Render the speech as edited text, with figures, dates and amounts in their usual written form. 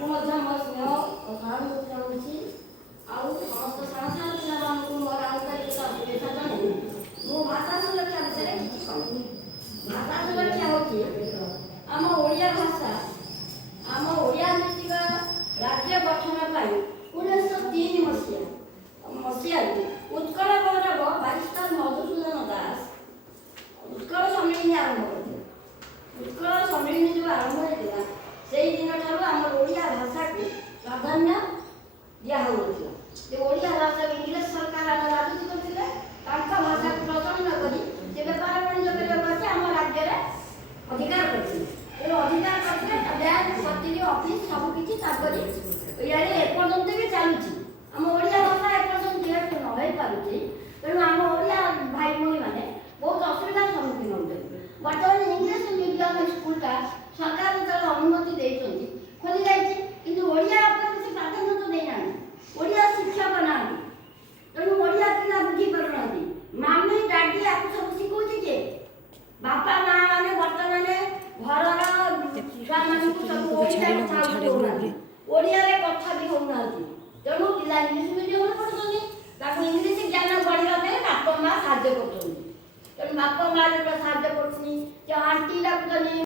ତାଙ୍କୁ ମଧ୍ୟ ମୋ ସ୍ନେହ ଓ ସହାନୁଭୂତି ଜଣାଉଛି। ଆଉ ସମସ୍ତ ସାନ ସାନ ପିଲାମାନଙ୍କୁ ମୋର ଆନ୍ତରିକତା ଶୁଭେଚ୍ଛା ଜଣାଇ ମୁଁ ଭାଷା ସୁରକ୍ଷା ବିଷୟରେ କିଛି କହିବି। ଭାଷା ସୁରକ୍ଷା ହେଉଛି ଆମ ଓଡ଼ିଆ ଭାଷା ଆମ ଓଡ଼ିଆ ଭିତ୍ତିକ ରାଜ୍ୟ ଗଠନ ପାଇଁ 1903 ମସିହାରୁ ଉତ୍କଳ ଗୌରବ ବାରିଷ୍ଟର ମଧୁସୂଦନ ଦାସ ଉତ୍କଳ ସମ୍ମିଳନୀ ଆରମ୍ଭ କରିଥିଲେ। ଉତ୍କଳ ସମ୍ମିଳନୀ ଯେଉଁ ଆରମ୍ଭ ହୋଇଥିଲା ସେହି ଦିନଠାରୁ ଆମର ଓଡ଼ିଆ ଭାଷାକୁ ପ୍ରାଧାନ୍ୟ ଦିଆହେଉନଥିଲା। ଯେ ଓଡ଼ିଆ ଭାଷାକୁ ଇଂରେଜ ସରକାର ଆମ ରାଜୁତି କରିଥିଲେ, ତାଙ୍କ ଭାଷାକୁ ପ୍ରଚଳନ କରି ସେ ବେପାର ବାଣିଜ୍ୟ କରିବାକୁ ଆସି ଆମ ରାଜ୍ୟରେ ଅଧିକାର କରିଥିଲେ। ତେଣୁ ଅଧିକାର କରିଥିଲେ ବ୍ୟାଙ୍କ କଚେରୀ ଅଫିସ ସବୁକିଛି ତାଙ୍କରି ଇଆଡ଼େ ଏପର୍ଯ୍ୟନ୍ତ ବି ଚାଲୁଛି। ଆମ ଓଡ଼ିଆ ଭାଷା ଏପର୍ଯ୍ୟନ୍ତ ଯେହେତୁ ନ ହୋଇପାରୁଛି, ତେଣୁ ଆମ ଓଡ଼ିଆ ଭାଇ ଭଉଣୀମାନେ ବହୁତ ଅସୁବିଧାର ସମ୍ମୁଖୀନ ହେଉଛନ୍ତି। ବର୍ତ୍ତମାନ ଇଂଲିଶ ମିଡ଼ିୟମ ସ୍କୁଲଟା ସରକାର ଯେତେବେଳେ ଅନୁମତି ଦେଇଛନ୍ତି ଖୋଲି ଯାଇଛି, କିନ୍ତୁ ଓଡ଼ିଆ ଉପରେ କିଛି ପ୍ରାଧାନ୍ୟ ଦେଇନାହାନ୍ତି। ଓଡ଼ିଆ ଶିକ୍ଷକ ନାହାନ୍ତି, ତେଣୁ ଓଡ଼ିଆ ପିଲା ବୁଝିପାରୁନାହାନ୍ତି। ମାମି ଡାଡି ଆକୁ ସବୁ ଶିଖଉଛି କିଏ? ବାପା ମା ମାନେ ବର୍ତ୍ତମାନ ଘରର ଛୁଆମାନଙ୍କୁ ସବୁ ଓଡ଼ିଆରେ କଥା ବି ହେଉନାହାନ୍ତି। ତେଣୁ ପିଲା ଇଂଲିଶ ମିଡ଼ିୟମରେ ପଢ଼ୁଛନ୍ତି, ତାକୁ ଇଂଲିଶ ଜ୍ଞାନ ବଢ଼ିବା ପାଇଁ ବାପା ମା ସାହାଯ୍ୟ କରୁଛନ୍ତି। ତେଣୁ ବାପା ମା ଯେତେବେଳେ ସାହାଯ୍ୟ କରୁଛନ୍ତି, ଆଣ୍ଟି ଡାକୁଛନ୍ତି